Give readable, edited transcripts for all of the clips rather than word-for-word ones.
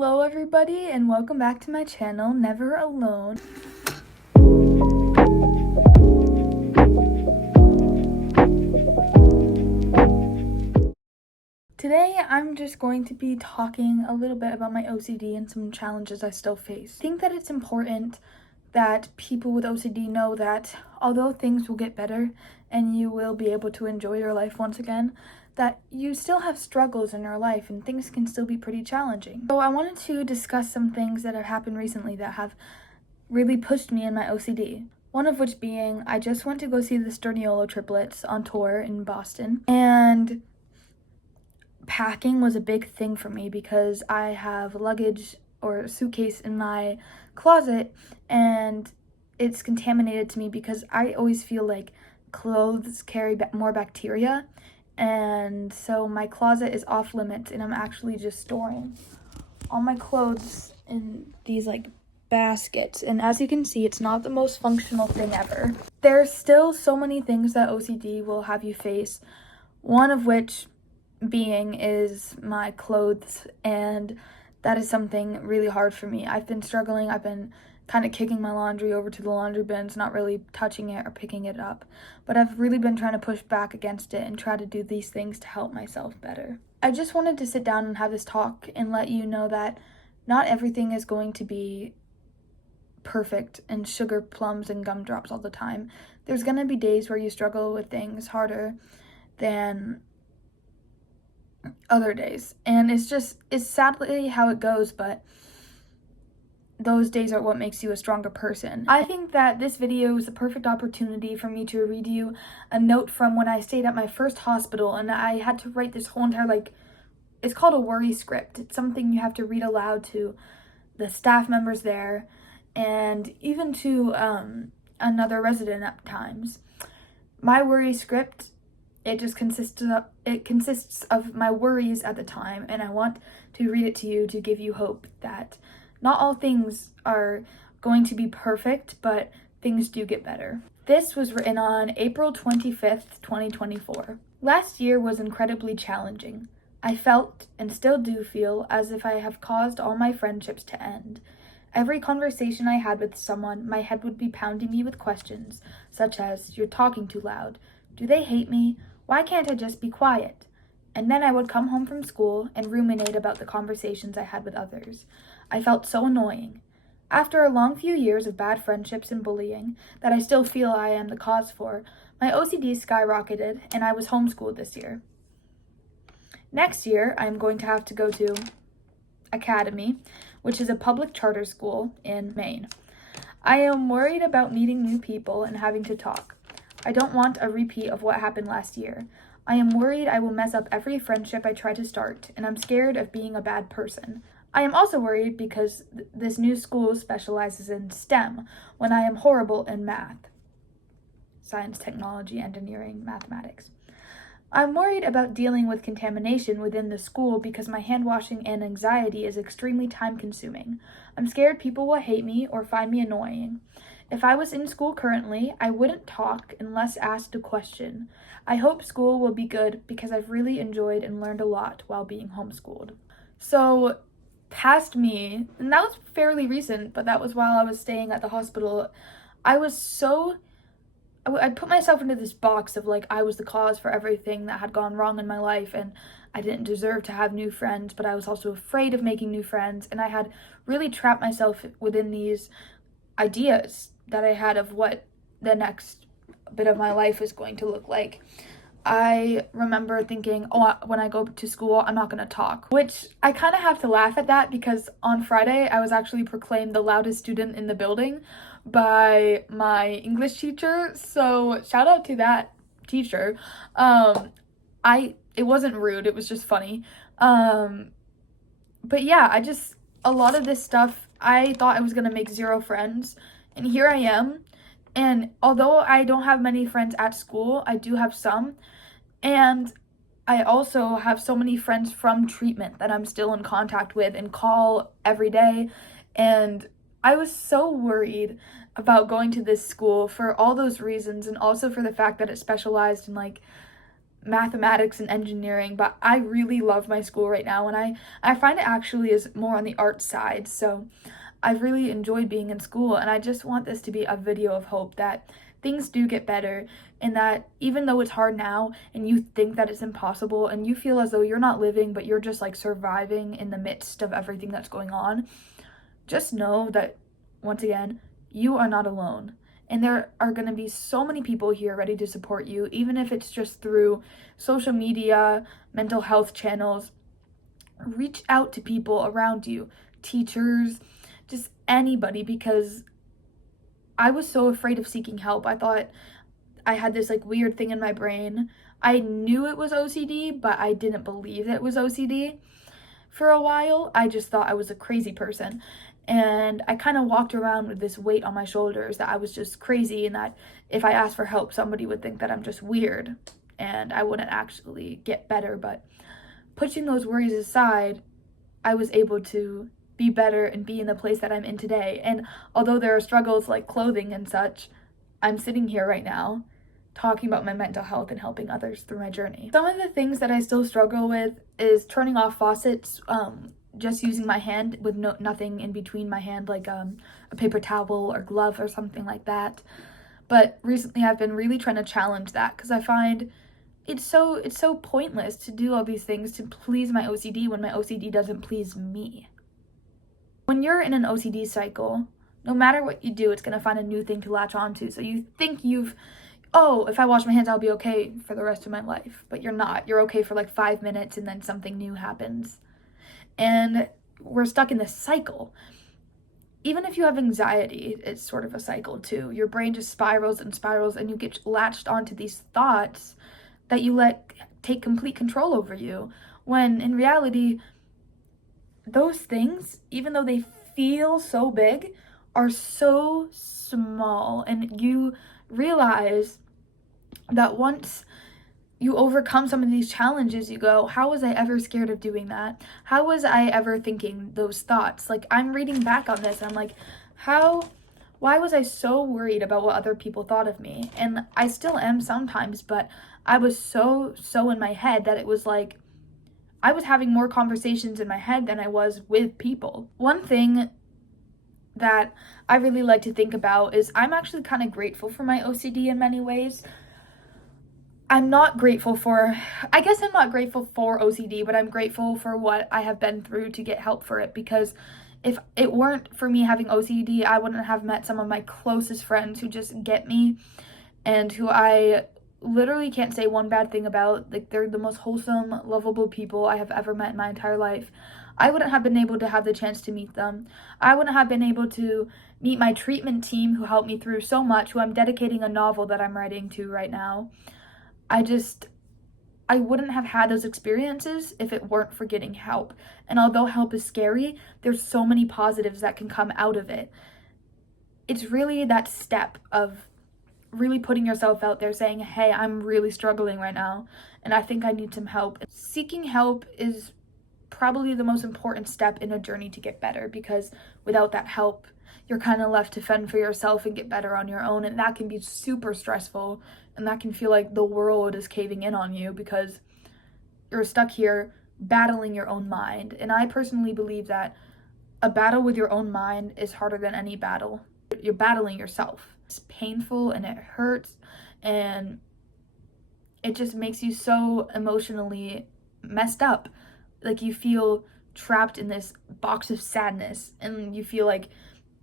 Hello everybody and welcome back to my channel, Never Alone. Today I'm just going to be talking a little bit about my OCD and some challenges I still face. I think that it's important that people with OCD know that although things will get better and you will be able to enjoy your life once again, that you still have struggles in your life and things can still be pretty challenging. So I wanted to discuss some things that have happened recently that have really pushed me in my OCD. One of which being, I just went to go see the Sturniolo triplets on tour in Boston, and packing was a big thing for me because I have luggage or a suitcase in my closet and it's contaminated to me because I always feel like clothes carry more bacteria, and so my closet is off limits and I'm actually just storing all my clothes in these baskets, and as you can see, it's not the most functional thing ever. There's still so many things that OCD will have you face, one of which being is my clothes, and that is something really hard for me. I've been struggling. I've been kind of kicking my laundry over to the laundry bins, not really touching it or picking it up, but I've really been trying to push back against it and try to do these things to help myself better. I just wanted to sit down and have this talk and let you know that not everything is going to be perfect and sugar plums and gumdrops all the time. There's going to be days where you struggle with things harder than other days, and it's sadly how it goes, but those days are what makes you a stronger person. I think that this video is the perfect opportunity for me to read you a note from when I stayed at my first hospital, and I had to write this whole entire it's called a worry script. It's something you have to read aloud to the staff members there and even to another resident at times. My worry script, it consists of my worries at the time, and I want to read it to you to give you hope that not all things are going to be perfect, but things do get better. This was written on April 25th, 2024. Last year was incredibly challenging. I felt, and still do feel, as if I have caused all my friendships to end. Every conversation I had with someone, my head would be pounding me with questions, such as, "You're talking too loud. Do they hate me? Why can't I just be quiet?" And then I would come home from school and ruminate about the conversations I had with others. I felt so annoying. After a long few years of bad friendships and bullying that I still feel I am the cause for, my OCD skyrocketed and I was homeschooled this year. Next year, I'm going to have to go to Academy, which is a public charter school in Maine. I am worried about meeting new people and having to talk. I don't want a repeat of what happened last year. I am worried I will mess up every friendship I try to start, and I'm scared of being a bad person. I am also worried because this new school specializes in STEM, when I am horrible in math. Science, technology, engineering, mathematics. I'm worried about dealing with contamination within the school because my hand washing and anxiety is extremely time-consuming. I'm scared people will hate me or find me annoying. If I was in school currently, I wouldn't talk unless asked a question. I hope school will be good because I've really enjoyed and learned a lot while being homeschooled. So, past me, and that was fairly recent, but that was while I was staying at the hospital, I put myself into this box of I was the cause for everything that had gone wrong in my life, and I didn't deserve to have new friends, but I was also afraid of making new friends, and I had really trapped myself within these ideas that I had of what the next bit of my life is going to look like. I remember thinking, when I go to school, I'm not going to talk, which I kind of have to laugh at that because on Friday, I was actually proclaimed the loudest student in the building by my English teacher, so shout out to that teacher. It wasn't rude, it was just funny. But yeah, a lot of this stuff, I thought I was going to make zero friends, and here I am. And although I don't have many friends at school, I do have some. And I also have so many friends from treatment that I'm still in contact with and call every day. And I was so worried about going to this school for all those reasons, and also for the fact that it specialized in mathematics and engineering, but I really love my school right now, and I find it actually is more on the art side. So I've really enjoyed being in school, and I just want this to be a video of hope that things do get better, and that even though it's hard now and you think that it's impossible and you feel as though you're not living but you're just like surviving in the midst of everything that's going on, just know that once again, you are not alone. And there are going to be so many people here ready to support you, even if it's just through social media, mental health channels. Reach out to people around you, teachers, just anybody, because I was so afraid of seeking help. I thought I had this like weird thing in my brain. I knew it was OCD, but I didn't believe it was OCD for a while. I just thought I was a crazy person. And I kind of walked around with this weight on my shoulders that I was just crazy, and that if I asked for help, somebody would think that I'm just weird and I wouldn't actually get better. But pushing those worries aside, I was able to be better and be in the place that I'm in today. And although there are struggles like clothing and such, I'm sitting here right now talking about my mental health and helping others through my journey. Some of the things that I still struggle with is turning off faucets, just using my hand with nothing in between my hand, like a paper towel or glove or something like that. But recently I've been really trying to challenge that, because I find it's so pointless to do all these things to please my OCD when my OCD doesn't please me. When you're in an OCD cycle, no matter what you do, it's going to find a new thing to latch onto. So you think if I wash my hands, I'll be okay for the rest of my life. But you're not. You're okay for like 5 minutes, and then something new happens. And we're stuck in this cycle. Even if you have anxiety, it's sort of a cycle too. Your brain just spirals and spirals, and you get latched onto these thoughts that you let take complete control over you. When in reality, those things, even though they feel so big, are so small. And you realize that once you overcome some of these challenges, you go, how was I ever scared of doing that? How was I ever thinking those thoughts? Like, I'm reading back on this and I'm like, why was I so worried about what other people thought of me? And I still am sometimes, but I was so in my head that it was like I was having more conversations in my head than I was with people. One thing that I really like to think about is I'm actually kind of grateful for my OCD in many ways. I'm not grateful for OCD, but I'm grateful for what I have been through to get help for it, because if it weren't for me having OCD, I wouldn't have met some of my closest friends who just get me and who I literally can't say one bad thing about. Like, they're the most wholesome, lovable people I have ever met in my entire life. I wouldn't have been able to have the chance to meet them. I wouldn't have been able to meet my treatment team who helped me through so much, who I'm dedicating a novel that I'm writing to right now. I wouldn't have had those experiences if it weren't for getting help. And although help is scary, there's so many positives that can come out of it. It's really that step of really putting yourself out there, saying, hey, I'm really struggling right now, and I think I need some help. Seeking help is probably the most important step in a journey to get better, because without that help, you're kind of left to fend for yourself and get better on your own, and that can be super stressful, and that can feel like the world is caving in on you because you're stuck here battling your own mind. And I personally believe that a battle with your own mind is harder than any battle. You're battling yourself. It's painful and it hurts, and it just makes you so emotionally messed up. Like, you feel trapped in this box of sadness, and you feel like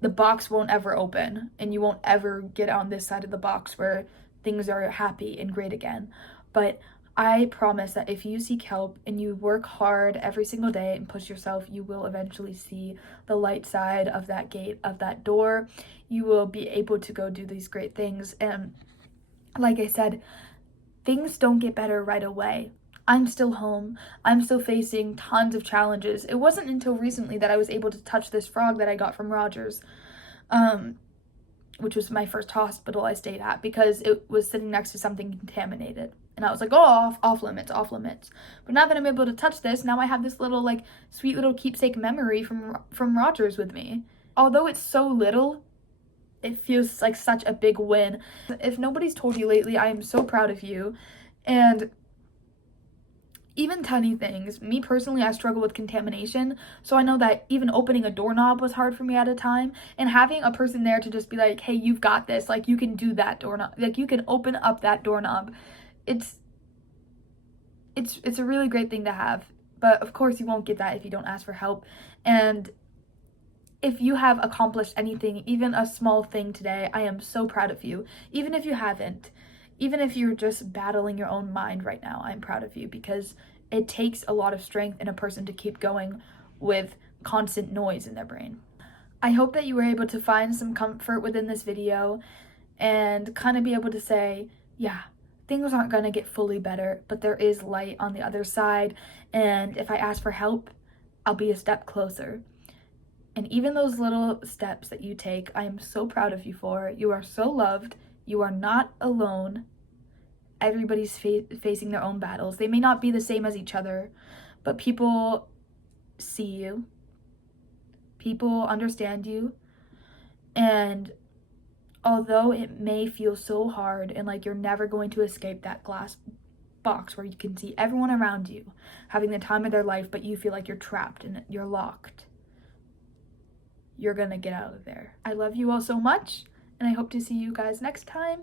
the box won't ever open, and you won't ever get on this side of the box where things are happy and great again. But I promise that if you seek help and you work hard every single day and push yourself, you will eventually see the light side of that gate, of that door. You will be able to go do these great things. And like I said, things don't get better right away. I'm still home. I'm still facing tons of challenges. It wasn't until recently that I was able to touch this frog that I got from Rogers, which was my first hospital I stayed at, because it was sitting next to something contaminated. And I was like, oh, off limits, off limits. But now that I'm able to touch this, now I have this little, like, sweet little keepsake memory from Rogers with me. Although it's so little, it feels like such a big win. If nobody's told you lately, I am so proud of you. And even tiny things. Me personally, I struggle with contamination, so I know that even opening a doorknob was hard for me at a time, and having a person there to just be like, hey, you've got this, like, you can do that doorknob, like, you can open up that doorknob. It's a really great thing to have, but of course you won't get that if you don't ask for help. And if you have accomplished anything, even a small thing today, I am so proud of you. Even if you haven't, even if you're just battling your own mind right now, I'm proud of you, because it takes a lot of strength in a person to keep going with constant noise in their brain. I hope that you were able to find some comfort within this video and kind of be able to say, yeah, things aren't going to get fully better, but there is light on the other side, and if I ask for help, I'll be a step closer. And even those little steps that you take, I am so proud of you for. You are so loved. You are not alone. Everybody's facing their own battles. They may not be the same as each other, but people see you. People understand you. And although it may feel so hard and like you're never going to escape that glass box where you can see everyone around you having the time of their life, but you feel like you're trapped and you're locked, you're gonna get out of there. I love you all so much, and I hope to see you guys next time.